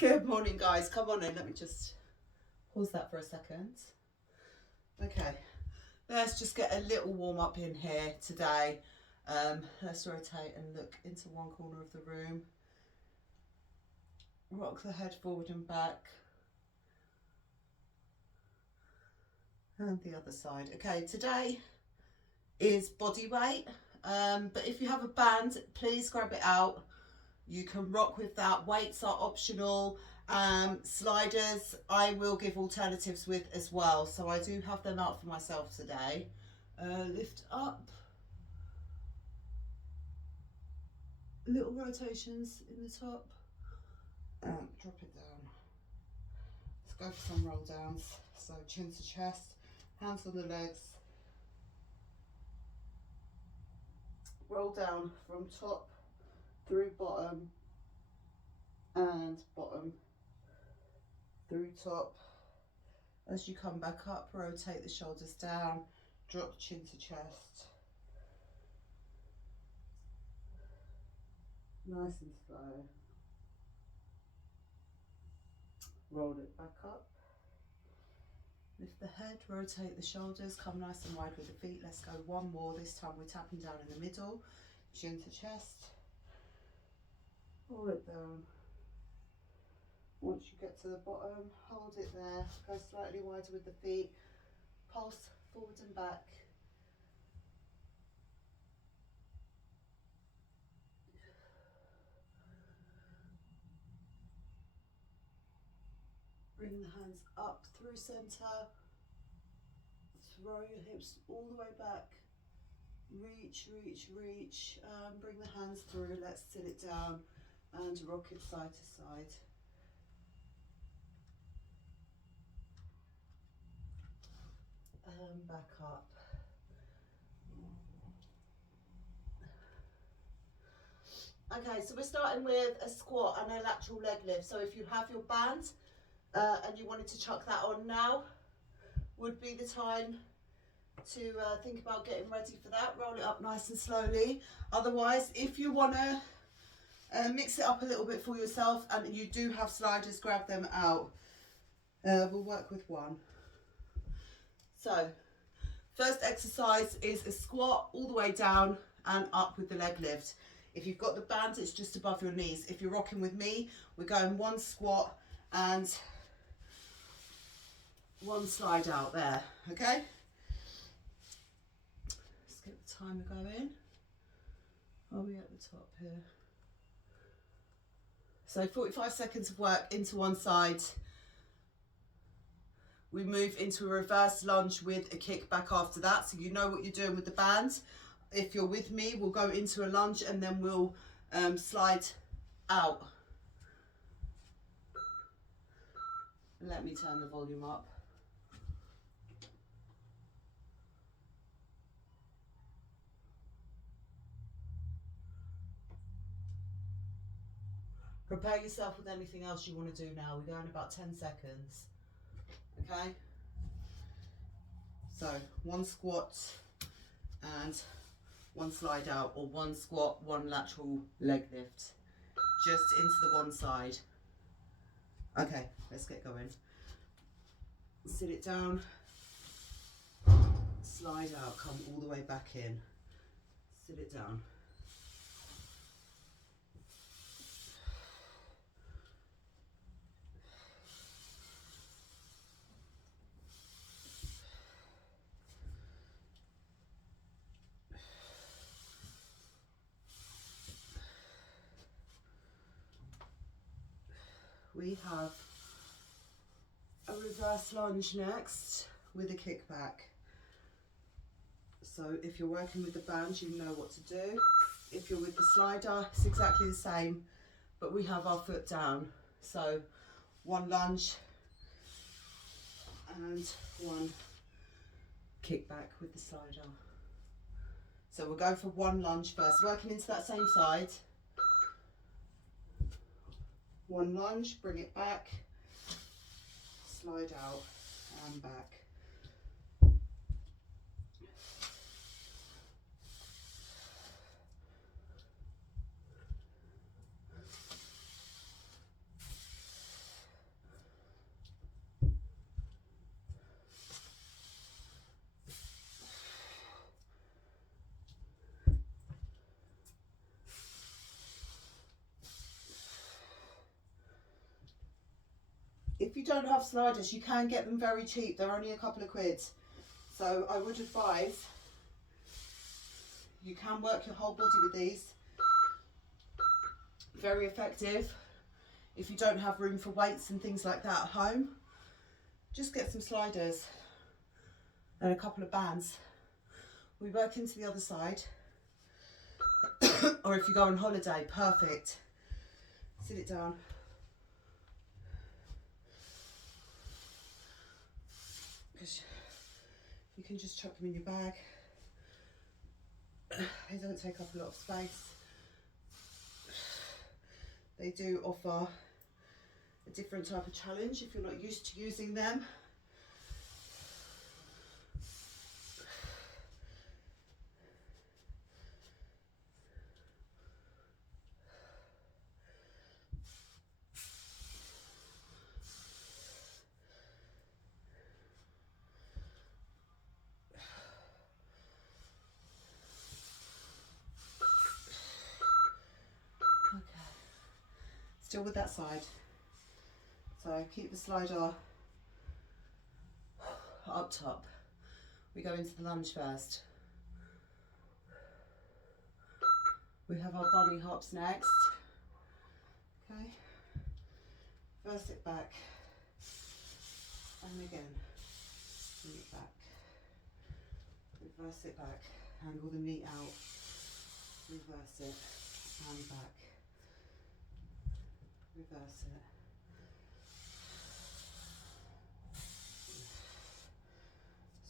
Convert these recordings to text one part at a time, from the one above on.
Good morning, guys. Come on in. Let me just pause that for a second. Okay, let's just get a little warm up in here today. Let's rotate and look into one corner of the room. Rock the head forward and back. And the other side. Okay, today is body weight. But if you have a band, please grab it out. You can rock with that. Weights are optional. Sliders, I will give alternatives with as well. So I do have them out for myself today. Lift up. Little rotations in the top. Drop it down. Let's go for some roll downs. So chin to chest, hands on the legs. Roll down from top through bottom and bottom through top. As you come back up, rotate the shoulders down, drop chin to chest. Nice and slow. Roll it back up. Lift the head, rotate the shoulders, come nice and wide with the feet. Let's go one more. This time we're tapping down in the middle, chin to chest. Roll it down. Once you get to the bottom, hold it there. Go slightly wider with the feet. Pulse forward and back. Bring the hands up through center. Throw your hips all the way back. Reach, reach, reach. Bring the hands through. Let's sit it down and rock it side to side. And back up. Okay, so we're starting with a squat and a lateral leg lift. So if you have your band and you wanted to chuck that on now, would be the time to think about getting ready for that. Roll it up nice and slowly. Otherwise, if you want to mix it up a little bit for yourself and you do have sliders, grab them out. We'll work with one. So, first exercise is a squat all the way down and up with the leg lift. If you've got the band, it's just above your knees. If you're rocking with me, we're going one squat and one slide out there, okay? Let's get the timer going. Are we at the top here? So 45 seconds of work into one side. We move into a reverse lunge with a kick back after that, so you know what you're doing with the band. If you're with me, we'll go into a lunge and then we'll slide out. Let me turn the volume up. Prepare yourself with anything else you want to do now. We're going about 10 seconds. Okay? So, one squat and one slide out, or one squat, one lateral leg lift. Just into the one side. Okay, let's get going. Sit it down. Slide out, come all the way back in. Sit it down. We have a reverse lunge next with a kickback. So if you're working with the band, you know what to do. If you're with the slider, it's exactly the same, but we have our foot down. So one lunge and one kickback with the slider. So we'll go for one lunge first, working into that same side. One lunge, bring it back, slide out and back. If you don't have sliders, you can get them very cheap. They're only a couple of quid. So I would advise, you can work your whole body with these. Very effective. If you don't have room for weights and things like that at home, just get some sliders and a couple of bands. We work into the other side. Or if you go on holiday, perfect. Sit it down. Because you can just chuck them in your bag. They don't take up a lot of space. They do offer a different type of challenge if you're not used to using them. Still with that side. So keep the slider up top. We go into the lunge first. We have our bunny hops next. Okay. Reverse it back. And again. Bring it back. Reverse it back. Angle the knee out. Reverse it. And back. Reverse it.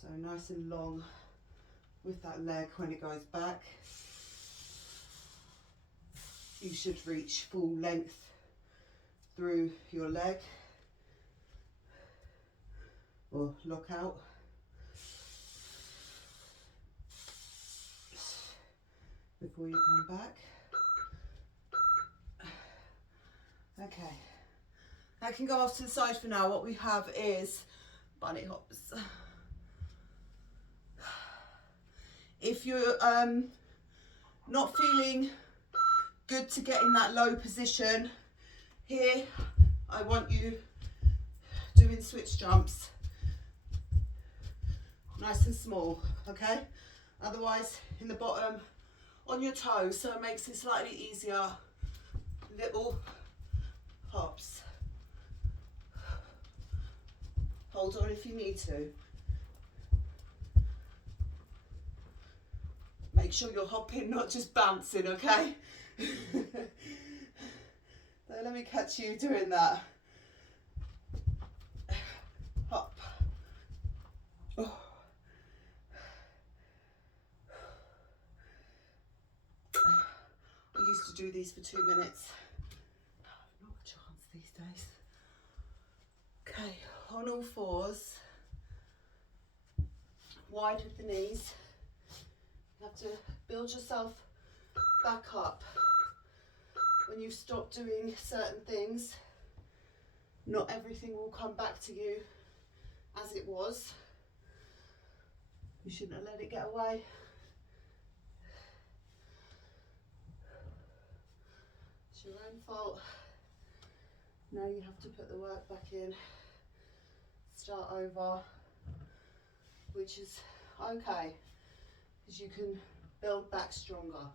So nice and long with that leg when it goes back. You should reach full length through your leg or lock out. Before you come back. Okay, that can go off to the side for now. What we have is bunny hops. If you're not feeling good to get in that low position, here I want you doing switch jumps. Nice and small, okay? Otherwise, in the bottom, on your toes, so it makes it slightly easier. Little hops. Hold on if you need to. Make sure you're hopping, not just bouncing, okay? So let me catch you doing that. Hop. Oh. I used to do these for 2 minutes. Not a chance these days. Okay, on all fours, wide with the knees. You have to build yourself back up. When you stop doing certain things, not everything will come back to you as it was. You shouldn't have let it get away. It's your own fault. Now you have to put the work back in, start over, which is okay, because you can build back stronger.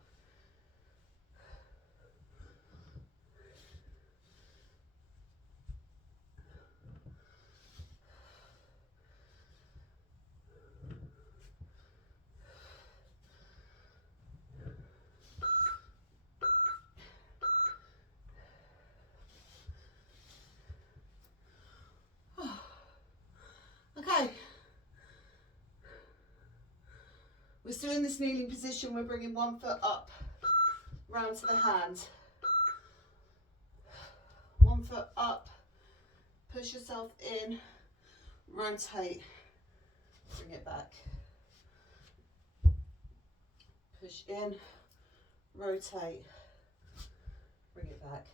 Okay, we're still in this kneeling position. We're bringing one foot up, round to the hand. One foot up, push yourself in, rotate, bring it back. Push in, rotate, bring it back.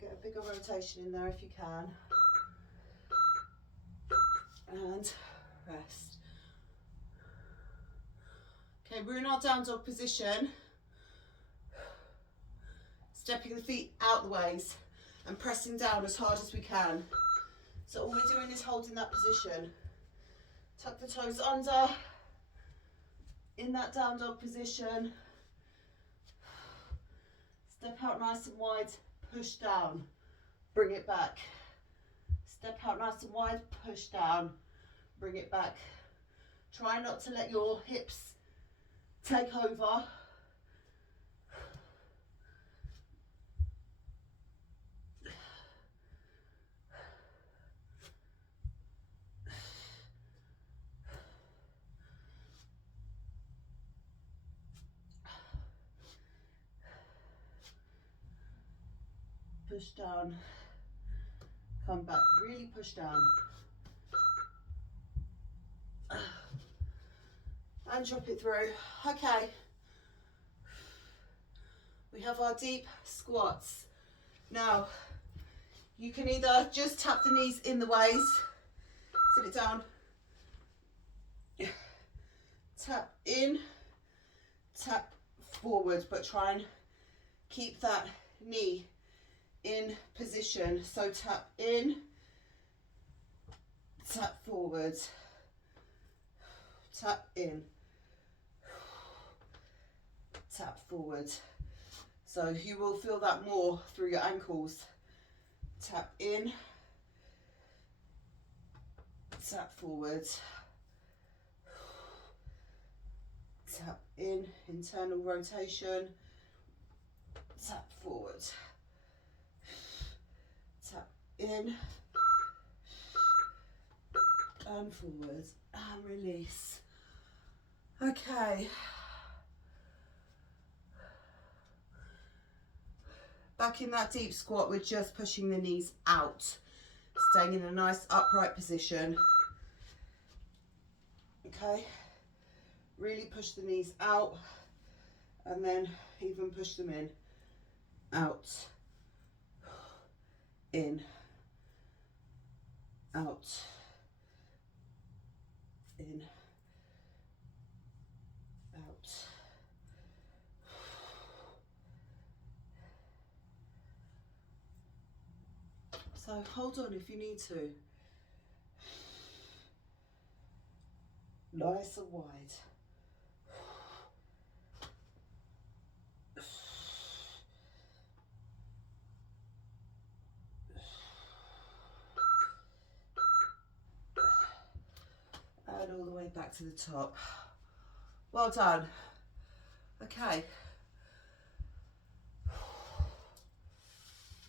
get a bigger rotation in there if you can. And rest. Okay, we're in our down dog position. Stepping the feet out the ways and pressing down as hard as we can. So all we're doing is holding that position. Tuck the toes under, in that down dog position. Step out nice and wide, push down, bring it back. Step out nice and wide, push down, bring it back. Try not to let your hips take over. Push down, come back, really push down. And drop it through. Okay. We have our deep squats. Now, you can either just tap the knees in the waist, sit it down, tap in, tap forward, but try and keep that knee in position. So tap in, tap forward, tap in, tap forward. So you will feel that more through your ankles. Tap in, tap forward, tap in, internal rotation, tap forward, tap in, and forward, and release. Okay. Back in that deep squat, we're just pushing the knees out, staying in a nice upright position. Okay, really push the knees out, and then even push them in, out, in, out, in, out. So hold on if you need to. Nice and wide. And all the way back to the top. Well done. Okay.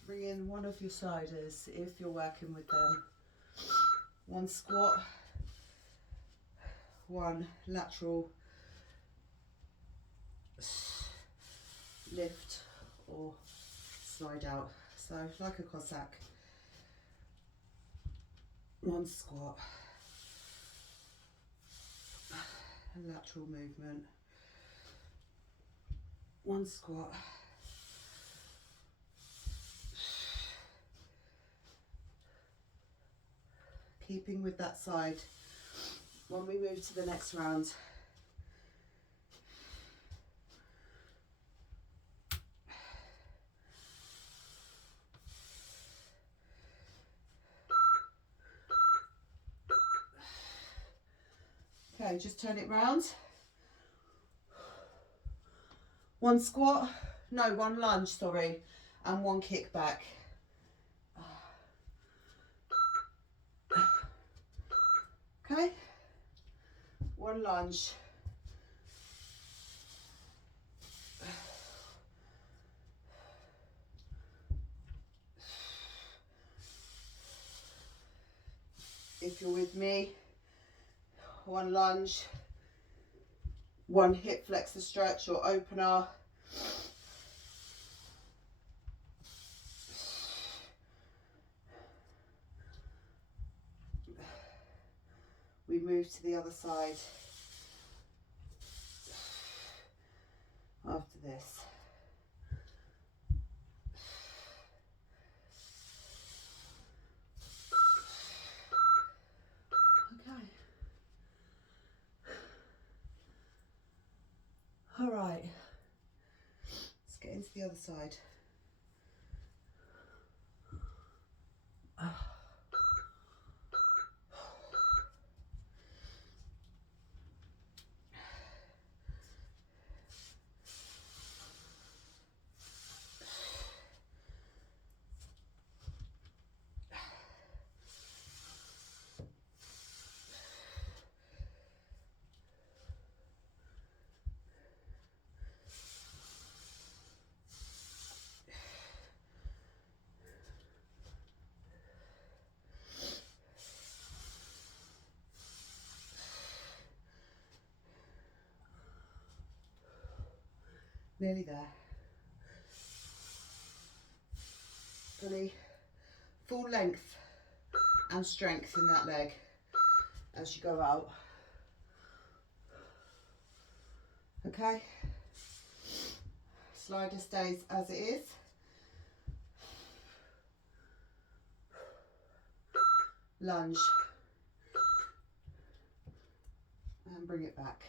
Bring in one of your sliders if you're working with them. One squat, one lateral lift or slide out. So like a Cossack. One squat, a lateral movement. One squat. Keeping with that side when we move to the next round. Okay, just turn it round. One squat, no, one lunge, sorry, and one kick back. Okay, one lunge. If you're with me, one lunge, one hip flexor stretch or opener. We move to the other side after this. All right, let's get into the other side. Nearly there. Fully, full length and strength in that leg as you go out. Okay, slider stays as it is. Lunge and bring it back.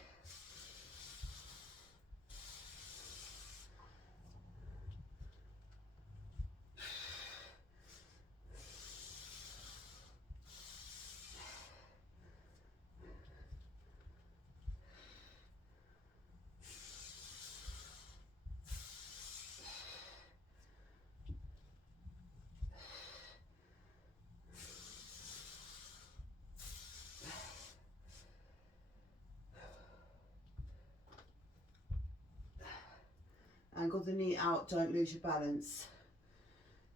Angle the knee out, don't lose your balance.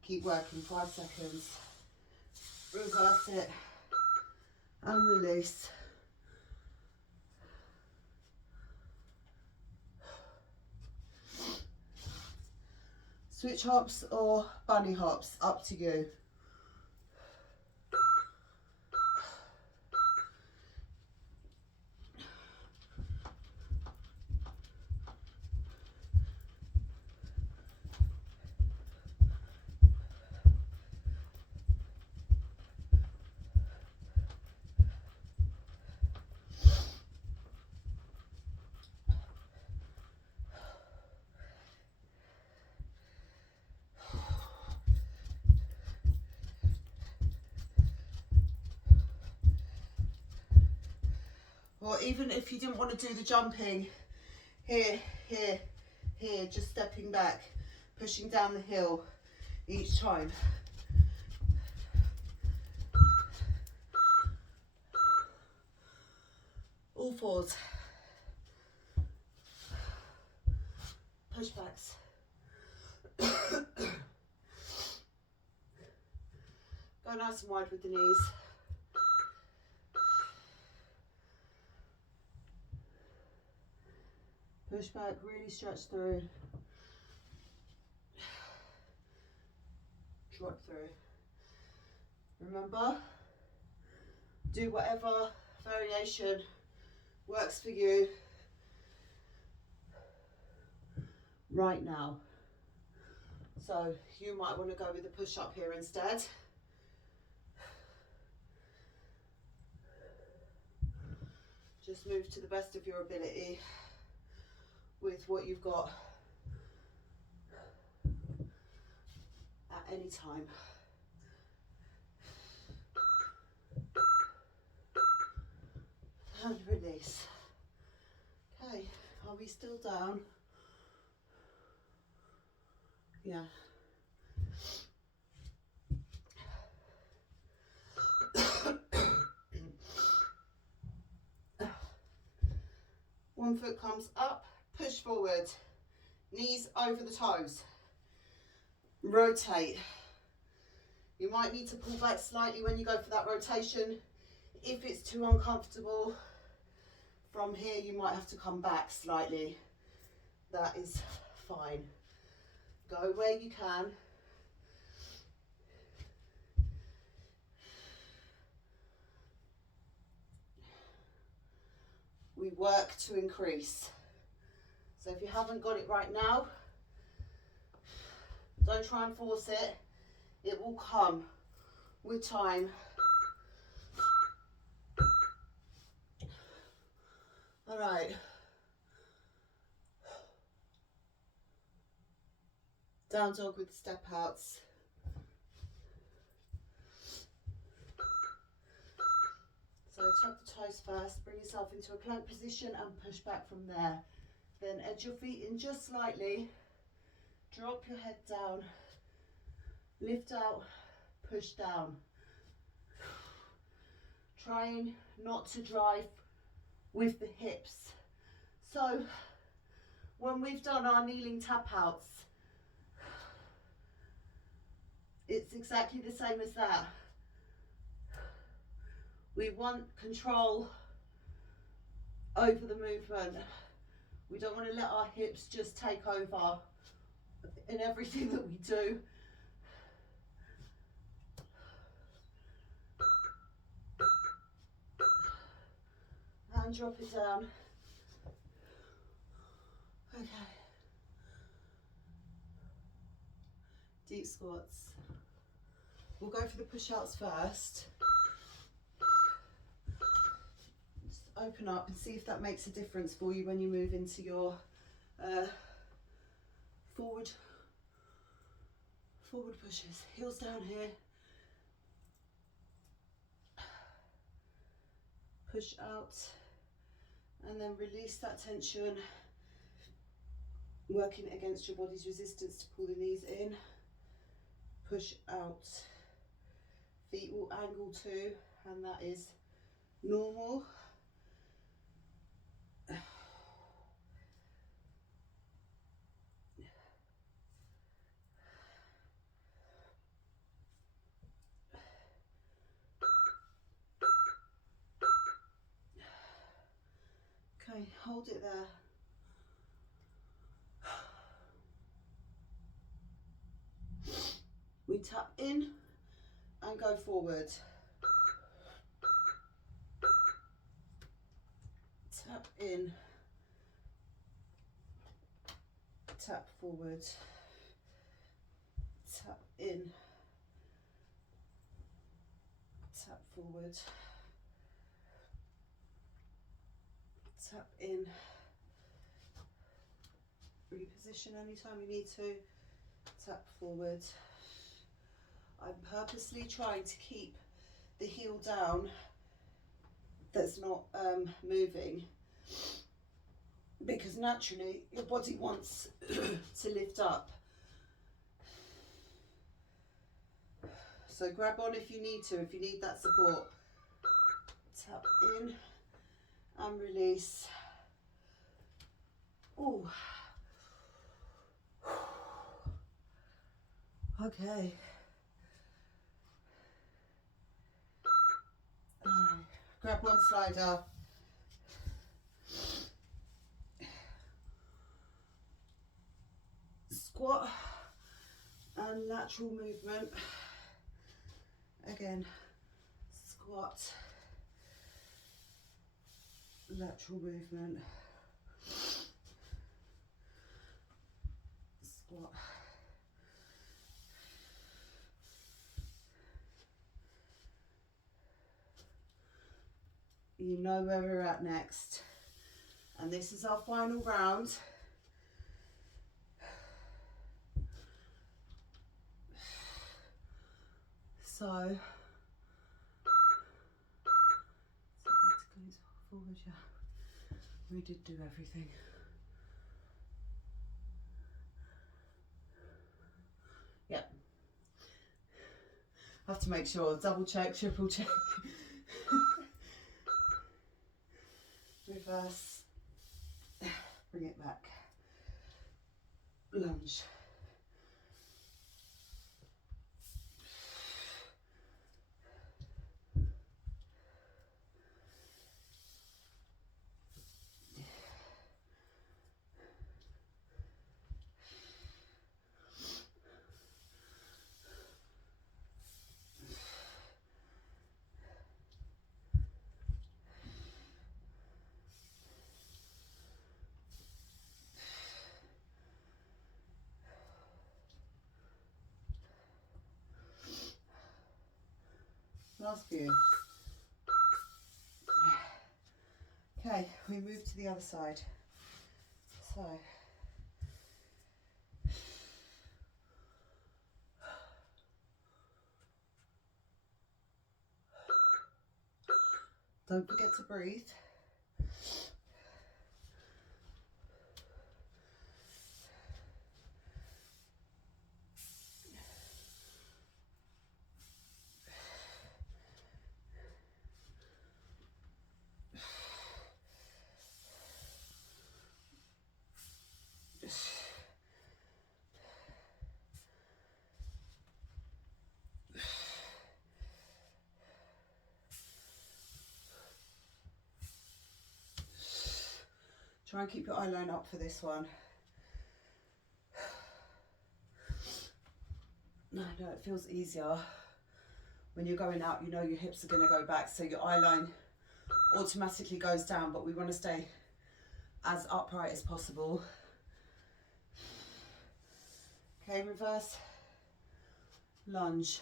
Keep working, 5 seconds. Reverse it and release. Switch hops or bunny hops, up to you. Or even if you didn't want to do the jumping, here, here, here, just stepping back, pushing down the hill each time. All fours. Pushbacks. Go nice and wide with the knees. Push back, really stretch through. Drop through. Remember, do whatever variation works for you right now. So you might want to go with a push up here instead. Just move to the best of your ability with what you've got at any time. And release. Okay, are we still down? Yeah. One foot comes up, push forward, knees over the toes, rotate. You might need to pull back slightly when you go for that rotation. If it's too uncomfortable from here, you might have to come back slightly. That is fine. Go where you can. We work to increase. So if you haven't got it right now, don't try and force it. It will come with time. All right. Down dog with the step outs. So tuck the toes first, bring yourself into a plank position and push back from there. Then edge your feet in just slightly, drop your head down, lift out, push down. Trying not to drive with the hips. So when we've done our kneeling tap outs, it's exactly the same as that. We want control over the movement. We don't want to let our hips just take over in everything that we do. And drop it down. Okay. Deep squats. We'll go for the push-outs first. Just open up and see if that makes a difference for you when you move into your forward pushes. Heels down here. Push out and then release that tension, working against your body's resistance to pull the knees in. Push out. Feet will angle too, and that is normal. Okay, hold it there. We tap in and go forward. Tap in, tap forward, tap in, tap forward, tap in, reposition anytime you need to, tap forward. I'm purposely trying to keep the heel down that's not moving, because naturally your body wants to lift up. So grab on if you need to, if you need that support. Tap in and release. Ooh. Okay. Alright. Grab one slider. Squat and lateral movement. Again, squat, lateral movement, squat. You know where we're at next. And this is our final round. So, forward, yeah. We did do everything. Yep. Have to make sure, double check, triple check. Reverse. Bring it back. Lunge. Last few. Okay, we move to the other side. So, Don't forget to breathe. Try and keep your eye line up for this one. No, it feels easier. When you're going out, you know your hips are going to go back, so your eye line automatically goes down, but we want to stay as upright as possible. Okay, reverse lunge.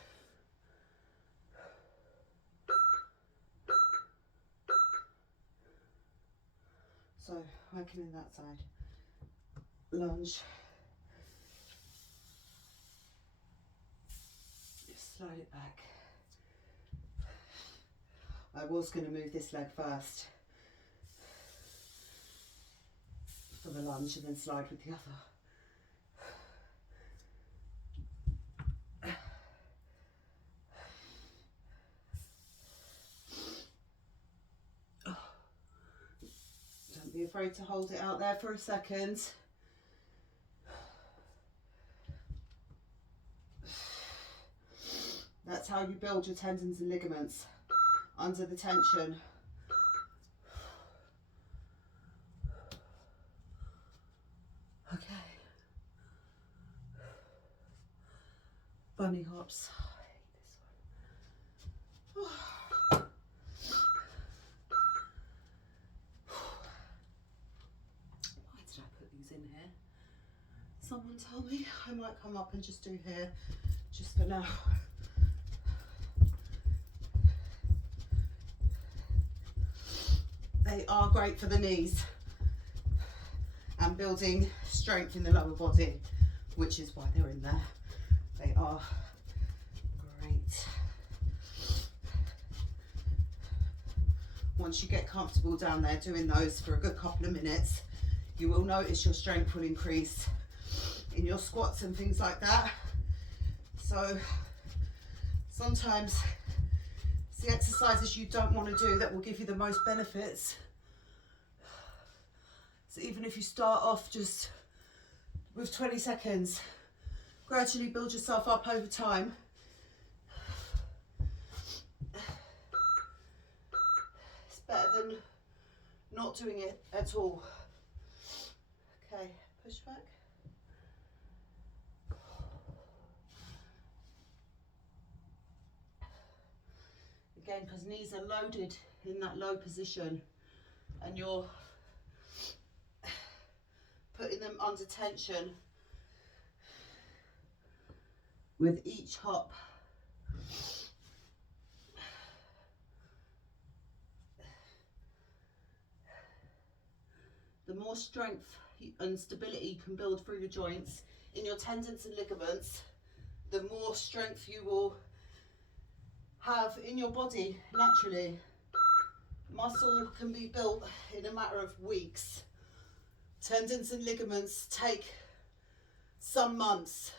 So, working in that side. Lunge. Just slide it back. I was going to move this leg first for the lunge and then slide with the other. Don't be afraid to hold it out there for a second. That's how you build your tendons and ligaments, under the tension. Okay. Bunny hops. I hate this one. Why did I put these in here? Someone told me I might come up and just do here, just for now. They are great for the knees and building strength in the lower body, which is why they're in there. They are great. Once you get comfortable down there doing those for a good couple of minutes, you will notice your strength will increase in your squats and things like that. So sometimes it's the exercises you don't want to do that will give you the most benefits. So even if you start off just with 20 seconds, gradually build yourself up over time. It's better than not doing it at all. Okay, push back. Again, because knees are loaded in that low position and you're putting them under tension with each hop. The more strength and stability you can build through your joints in your tendons and ligaments, the more strength you will have in your body naturally. Muscle can be built in a matter of weeks. Tendons and ligaments take some months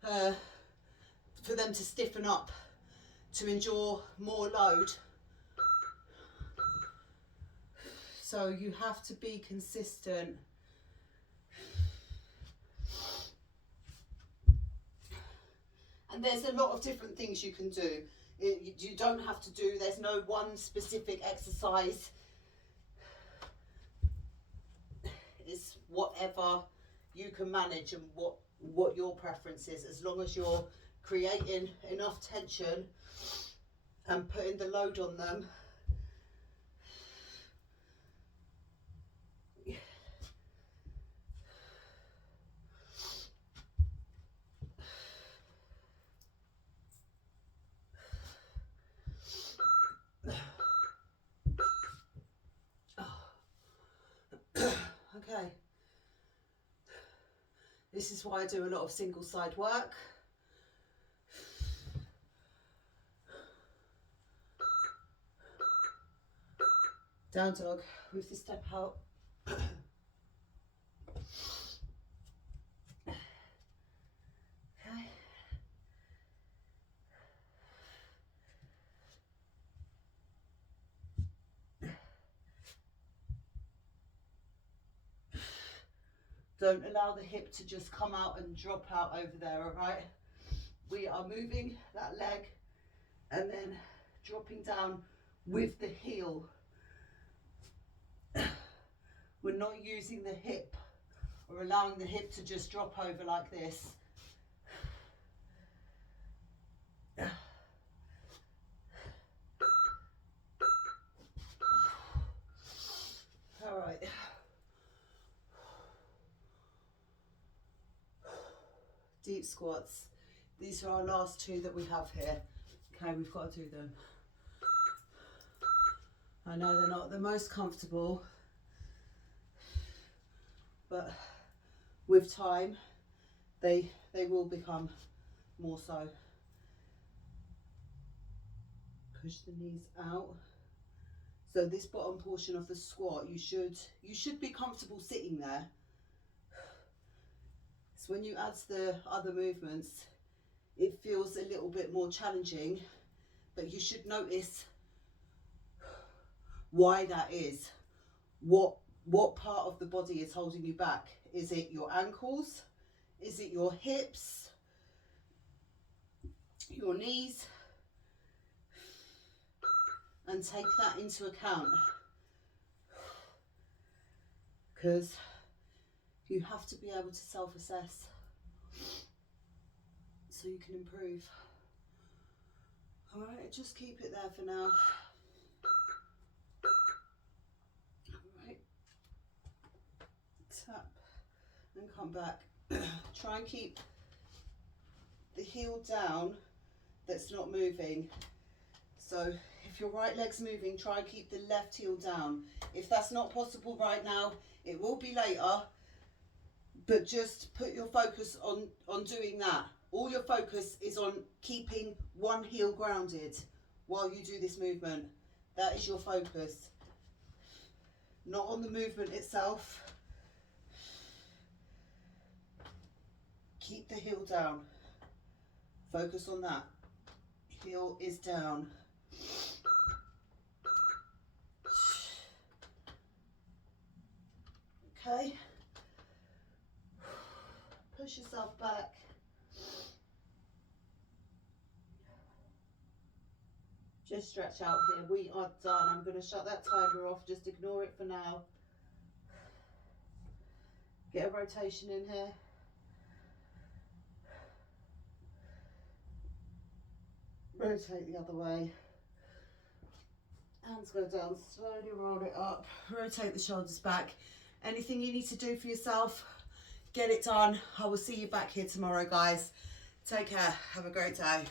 for them to stiffen up, to endure more load. So you have to be consistent. And there's a lot of different things you can do. You don't have to do, there's no one specific exercise. It's whatever you can manage and what your preference is, as long as you're creating enough tension and putting the load on them. Okay, this is why I do a lot of single side work. Down dog with the step out. Okay. Don't allow the hip to just come out and drop out over there, all right? We are moving that leg and then dropping down with the heel. We're not using the hip or allowing the hip to just drop over like this. All right. Deep squats. These are our last two that we have here. Okay, we've got to do them. I know they're not the most comfortable, but with time, they will become more so. Push the knees out. So this bottom portion of the squat, you should be comfortable sitting there. So when you add the other movements, it feels a little bit more challenging, but you should notice why that is. What part of the body is holding you back? Is it your ankles? Is it your hips? Your knees? And take that into account, because you have to be able to self-assess so you can improve. All right, just keep it there for now. All right, tap and come back. Try and keep the heel down that's not moving. So if your right leg's moving, try and keep the left heel down. If that's not possible right now, it will be later, but just put your focus on doing that. All your focus is on keeping one heel grounded while you do this movement. That is your focus, not on the movement itself. Keep the heel down. Focus on that. Heel is down. Okay. Push yourself back. Just stretch out here. We are done. I'm going to shut that timer off. Just ignore it for now. Get a rotation in here. Rotate the other way. Hands go down, slowly roll it up. Rotate the shoulders back. Anything you need to do for yourself, get it done. I will see you back here tomorrow, guys. Take care. Have a great day.